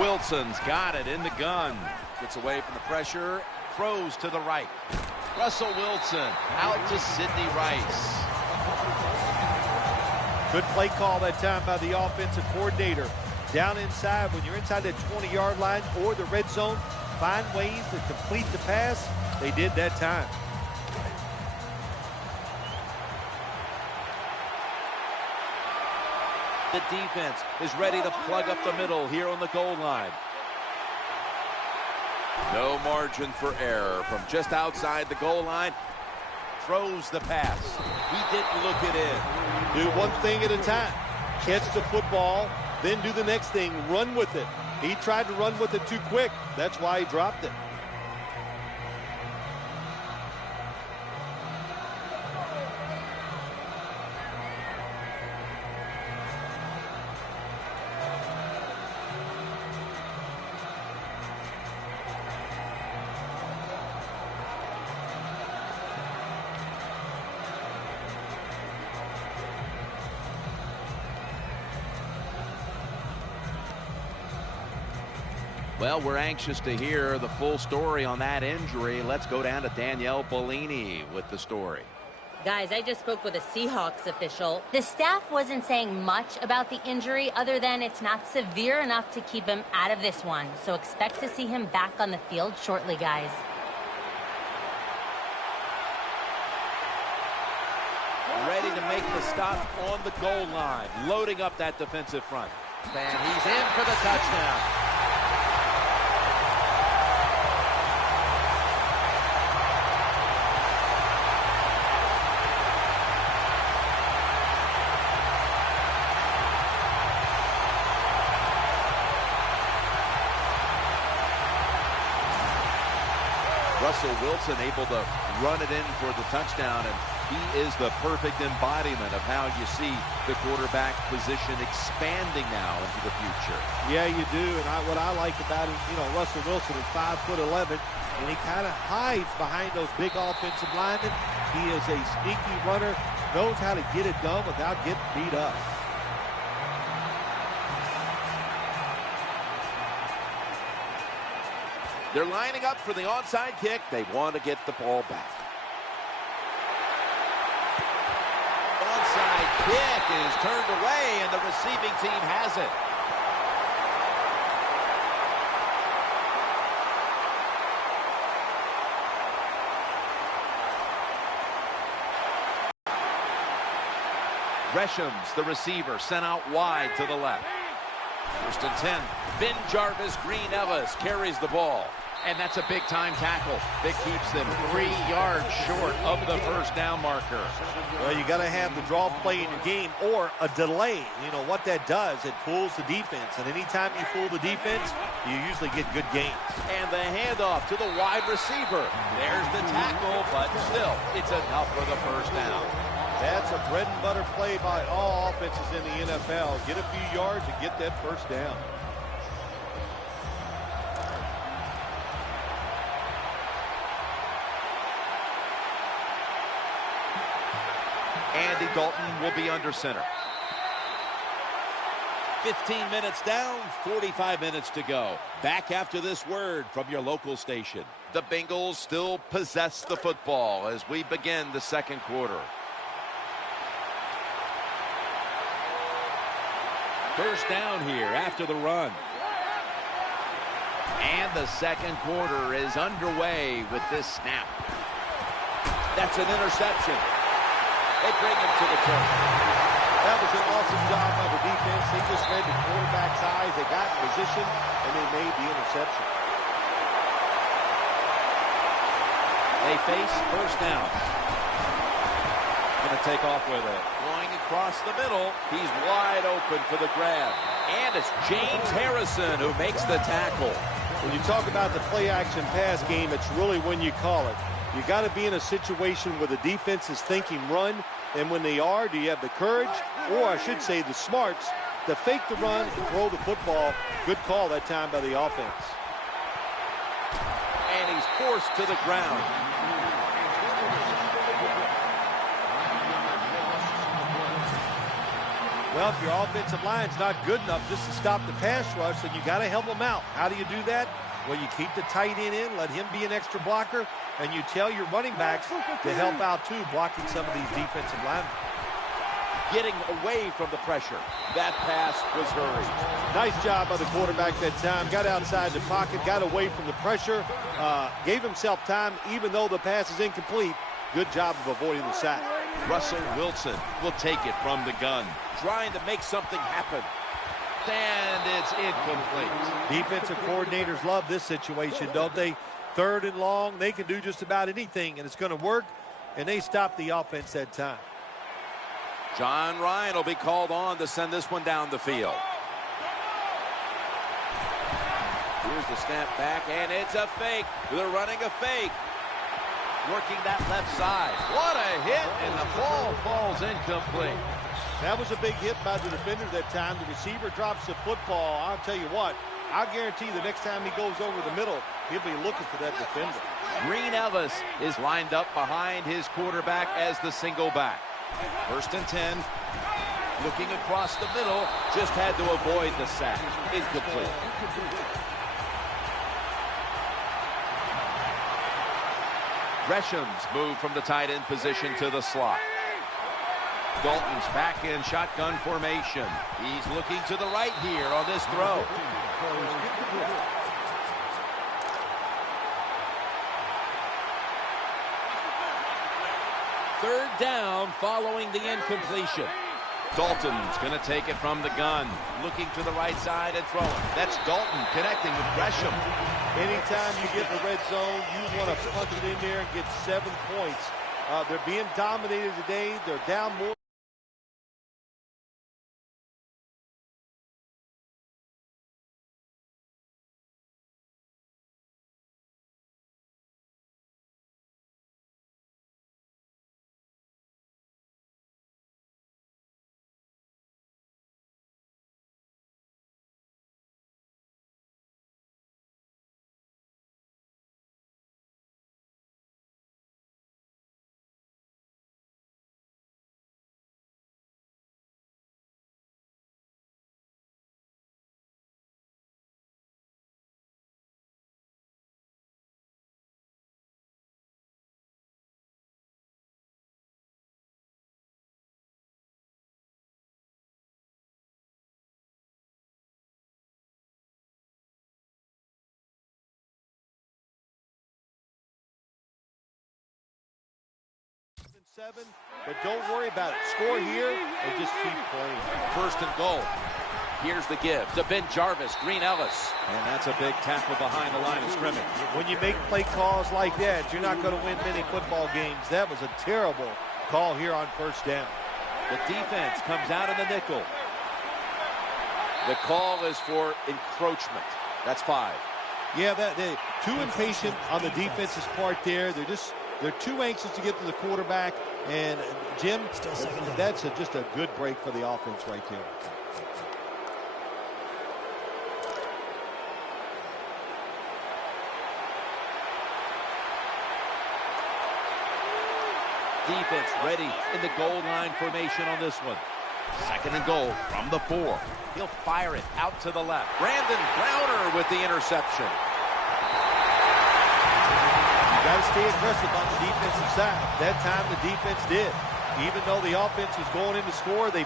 Wilson's got it in the gun. Gets away from the pressure, throws to the right. Russell Wilson out to Sidney Rice. Good play call that time by the offensive coordinator. Down inside, when you're inside that 20-yard line or the red zone, find ways to complete the pass. They did that time. The defense is ready to plug up the middle here on the goal line. No margin for error from just outside the goal line. Throws the pass. He didn't look it in. Do one thing at a time. Catch the football, then do the next thing, run with it. He tried to run with it too quick. That's why he dropped it. Well, we're anxious to hear the full story on that injury. Let's go down to Danielle Bellini with the story. Guys, I just spoke with a Seahawks official. The staff wasn't saying much about the injury other than it's not severe enough to keep him out of this one. So expect to see him back on the field shortly, guys. Ready to make the stop on the goal line. Loading up that defensive front. And he's in for the touchdown. Russell Wilson able to run it in for the touchdown, and he is the perfect embodiment of how you see the quarterback position expanding now into the future. Yeah, you do, and what I like about him, Russell Wilson is 5'11", and he kind of hides behind those big offensive linemen. He is a sneaky runner, knows how to get it done without getting beat up. They're lining up for the onside kick. They want to get the ball back. Onside kick is turned away, and the receiving team has it. Resham's the receiver, sent out wide to the left. 1st and 10. Ben Jarvis Green Ellis carries the ball. And that's a big-time tackle that keeps them 3 yards short of the first down marker. Well, you got to have the draw play in your game or a delay. What that does, it fools the defense. And anytime you fool the defense, you usually get good gains. And the handoff to the wide receiver. There's the tackle, but still, it's enough for the first down. That's a bread-and-butter play by all offenses in the NFL. Get a few yards and get that first down. Andy Dalton will be under center. 15 minutes down, 45 minutes to go. Back after this word from your local station. The Bengals still possess the football as we begin the second quarter. First down here after the run. And the second quarter is underway with this snap. That's an interception. They bring him to the turf. That was an awesome job by the defense. They just read the quarterback's eyes. They got in position, and they made the interception. They face first down. Going to take off with it. Going across the middle. He's wide open for the grab. And it's James Harrison who makes the tackle. When you talk about the play-action pass game, it's really when you call it. You got to be in a situation where the defense is thinking run, and when they are, do you have the courage, or I should say the smarts, to fake the run and throw the football? Good call that time by the offense. And he's forced to the ground. Well, if your offensive line's not good enough just to stop the pass rush, then you got to help them out. How do you do that? Well, you keep the tight end in, let him be an extra blocker, and you tell your running backs to help out too, blocking some of these defensive linemen. Getting away from the pressure. That pass was hurried. Nice job by the quarterback that time. Got outside the pocket, got away from the pressure, gave himself time even though the pass is incomplete. Good job of avoiding the sack. Russell Wilson will take it from the gun, trying to make something happen. And it's incomplete. Defensive coordinators love this situation, don't they? 3rd and long, they can do just about anything, and it's going to work, and they stop the offense that time. John Ryan will be called on to send this one down the field. Here's the snap back, and it's a fake. They're running a fake. Working that left side. What a hit, and the ball falls incomplete. That was a big hit by the defender that time. The receiver drops the football. I'll tell you what, I guarantee the next time he goes over the middle, he'll be looking for that defender. Green Ellis is lined up behind his quarterback as the single back. 1st and 10. Looking across the middle, just had to avoid the sack. Incomplete. Gresham's moved from the tight end position to the slot. Dalton's back in shotgun formation. He's looking to the right here on this throw. Third down following the incompletion. Dalton's going to take it from the gun. Looking to the right side and throwing. That's Dalton connecting with Gresham. Anytime you get in the red zone, you want to punch it in there and get 7 points. They're being dominated today. They're down more. Seven, but don't worry about it. Score here and just keep playing. 1st and goal. Here's the give to Ben Jarvis, Green Ellis. And that's a big tackle behind the line of scrimmage. When you make play calls like that, you're not going to win many football games. That was a terrible call here on 1st down. The defense comes out in the nickel. The call is for encroachment. That's 5. Yeah, they're too impatient on the defense's part there. They're too anxious to get to the quarterback. And, Jim, that's just a good break for the offense right there. Defense ready in the goal line formation on this one. 2nd and goal from the 4. He'll fire it out to the left. Brandon Browner with the interception. Got to stay aggressive on the defensive side. That time the defense did. Even though the offense was going in to score, they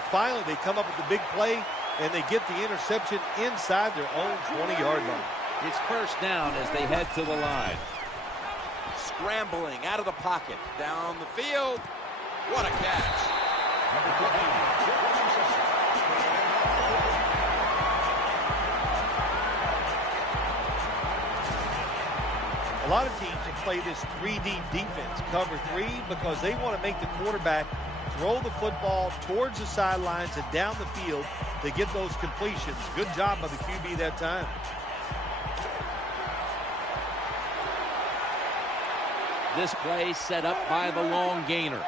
come up with the big play, and they get the interception inside their own 20-yard line. It's 1st down as they head to the line. Scrambling out of the pocket. Down the field. What a catch. A lot of teams play this 3-deep defense, cover 3, because they want to make the quarterback throw the football towards the sidelines and down the field to get those completions. Good job by the QB that time. This play set up by the long gainer.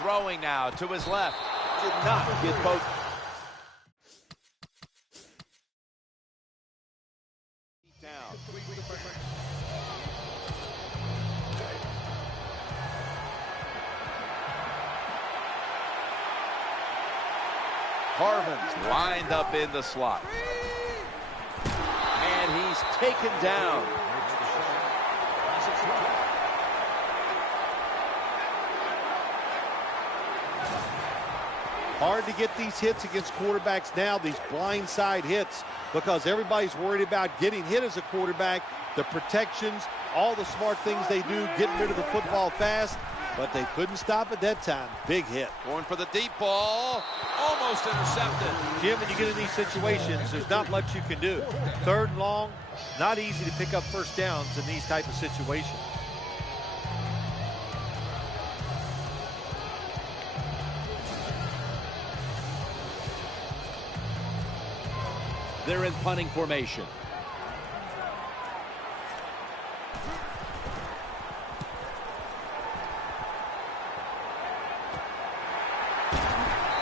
Throwing now to his left. Did not get both. Harvin's lined up in the slot. And he's taken down. Hard to get these hits against quarterbacks now, these blindside hits, because everybody's worried about getting hit as a quarterback, the protections, all the smart things they do, getting rid of the football fast. But they couldn't stop at that time. Big hit. Going for the deep ball. Almost intercepted. Jim, when you get in these situations, there's not much you can do. 3rd and long, not easy to pick up 1st downs in these type of situations. They're in punting formation.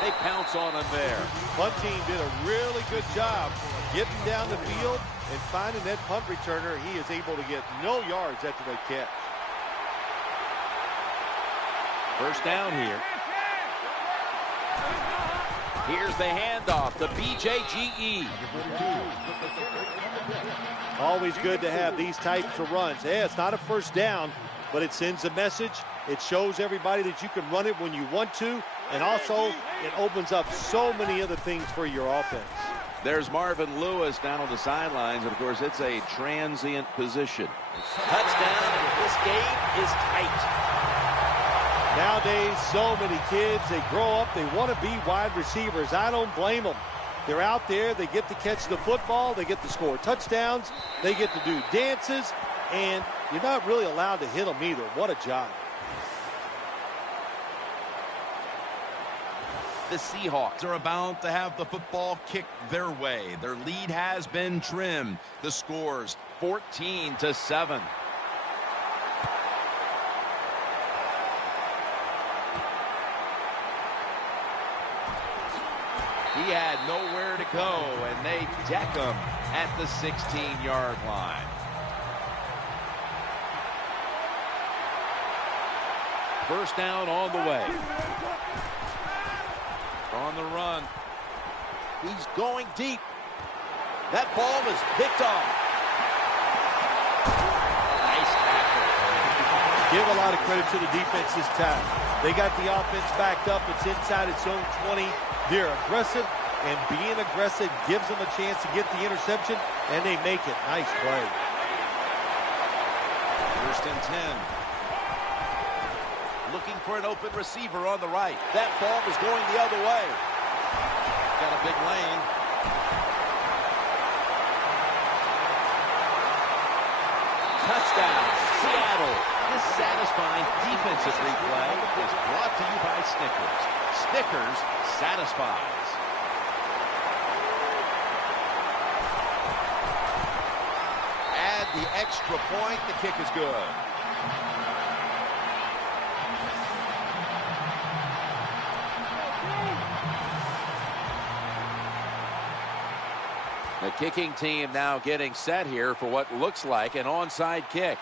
They pounce on him there. Punt team did a really good job getting down the field and finding that punt returner. He is able to get no yards after the catch. First down here. Here's the handoff to BJGE. Always good to have these types of runs. Yeah, it's not a first down, but it sends a message. It shows everybody that you can run it when you want to, and also it opens up so many other things for your offense. There's Marvin Lewis down on the sidelines, and of course it's a transient position. Touchdown, and this game is tight. Nowadays, so many kids, they grow up, they want to be wide receivers. I don't blame them. They're out there, they get to catch the football, they get to score touchdowns, they get to do dances, and you're not really allowed to hit them either. What a job. The Seahawks are about to have the football kicked their way. Their lead has been trimmed. The score's 14-7. He had nowhere to go, and they deck him at the 16-yard line. First down on the way. On the run. He's going deep. That ball is picked off. Nice tackle. Give a lot of credit to the defense this time. They got the offense backed up. It's inside its own 20. They're aggressive, and being aggressive gives them a chance to get the interception, and they make it. Nice play. First and 10. Looking for an open receiver on the right. That ball was going the other way. Got a big lane. Touchdown, Seattle. This satisfying defensive replay is brought to you by Snickers. Snickers satisfies. Add the extra point. The kick is good. The kicking team now getting set here for what looks like an onside kick.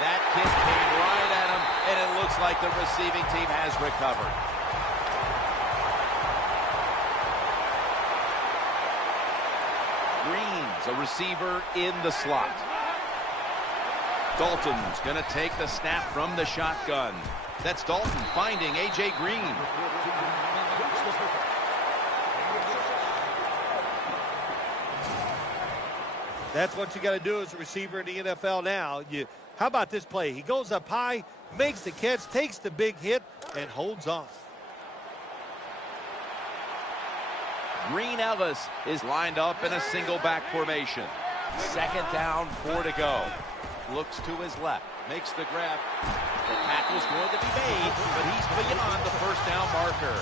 That kick came right at him, and it looks like the receiving team has recovered. Green's a receiver in the slot. Dalton's going to take the snap from the shotgun. That's Dalton finding A.J. Green. That's what you got to do as a receiver in the NFL now. How about this play? He goes up high, makes the catch, takes the big hit, and holds on. Green Ellis is lined up in a single back formation. Second down, 4 to go. Looks to his left, makes the grab. The tackle's going to be made, but he's beyond the first down marker.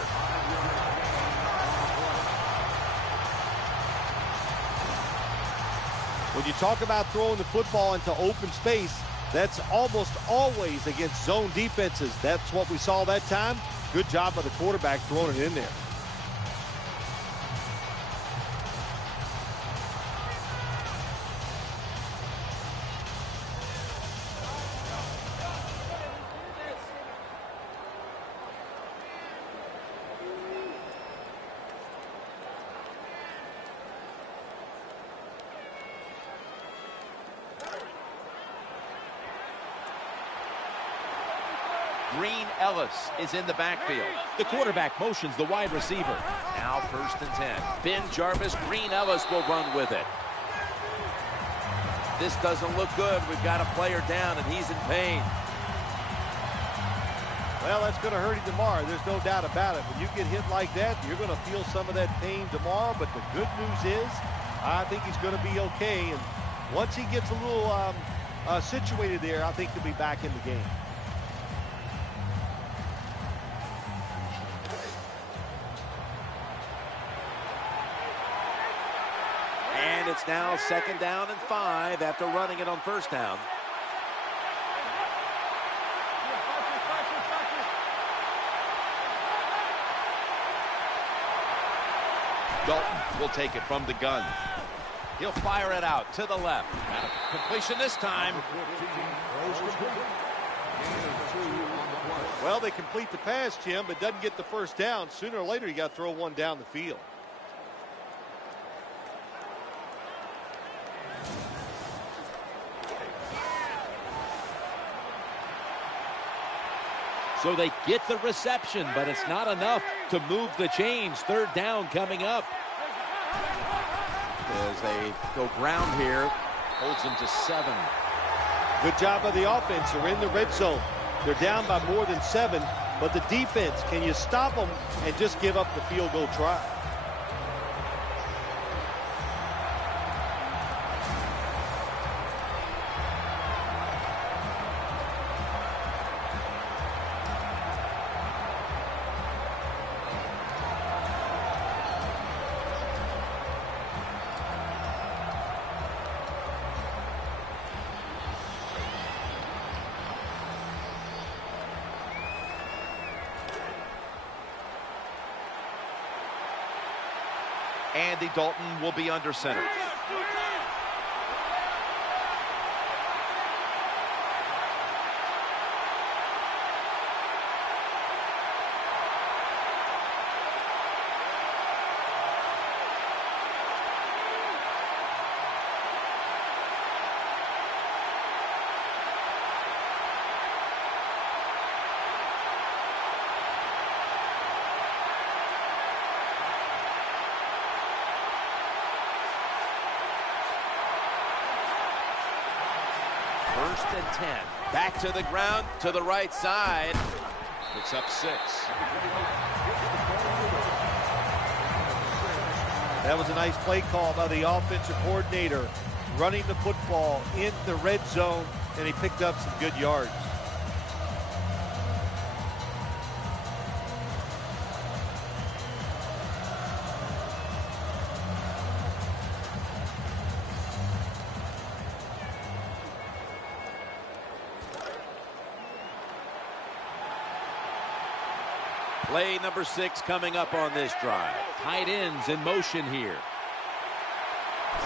When you talk about throwing the football into open space, that's almost always against zone defenses. That's what we saw that time. Good job by the quarterback throwing it in there. Green Ellis is in the backfield. The quarterback motions the wide receiver. Now first and 10. Ben Jarvis, Green Ellis will run with it. This doesn't look good. We've got a player down, and he's in pain. Well, that's going to hurt him tomorrow. There's no doubt about it. When you get hit like that, you're going to feel some of that pain tomorrow. But the good news is, I think he's going to be okay. And once he gets a little situated there, I think he'll be back in the game. And it's now 2nd down and 5 after running it on 1st down. Dalton will take it from the gun. He'll fire it out to the left. And a completion this time. Well, they complete the pass, Jim, but doesn't get the 1st down. Sooner or later, you got to throw one down the field. So they get the reception, but it's not enough to move the chains. 3rd down coming up. As they go ground here, holds them to 7. Good job by the offense. They're in the red zone. They're down by more than 7, but the defense, can you stop them and just give up the field goal try? Andy Dalton will be under center. First and 10. Back to the ground, to the right side. Picks up 6. That was a nice play call by the offensive coordinator. Running the football in the red zone, and he picked up some good yards. Play number 6 coming up on this drive. Tight ends in motion here.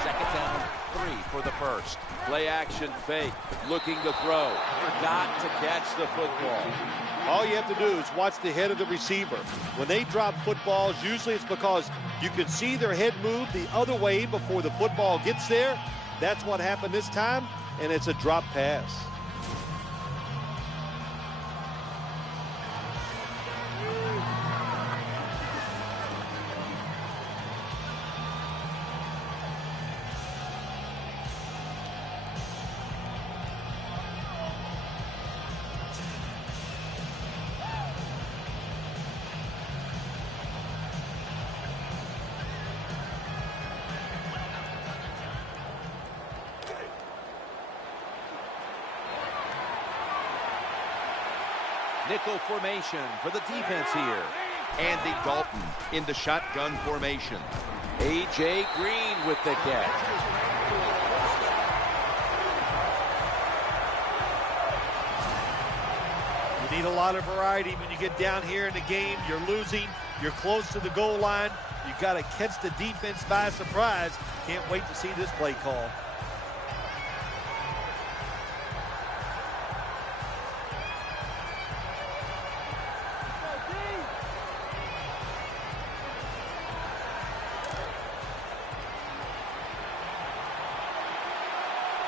2nd down, 3 for the 1st. Play action fake. Looking to throw. Forgot to catch the football. All you have to do is watch the head of the receiver. When they drop footballs, usually it's because you can see their head move the other way before the football gets there. That's what happened this time, and it's a drop pass. Nickel formation for the defense here. Andy Dalton in the shotgun formation. A.J. Green with the catch. You need a lot of variety when you get down here in the game. You're losing. You're close to the goal line. You've got to catch the defense by surprise. Can't wait to see this play call.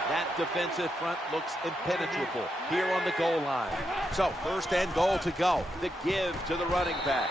That defensive front looks impenetrable here on the goal line. So 1st and goal to go. The give to the running back.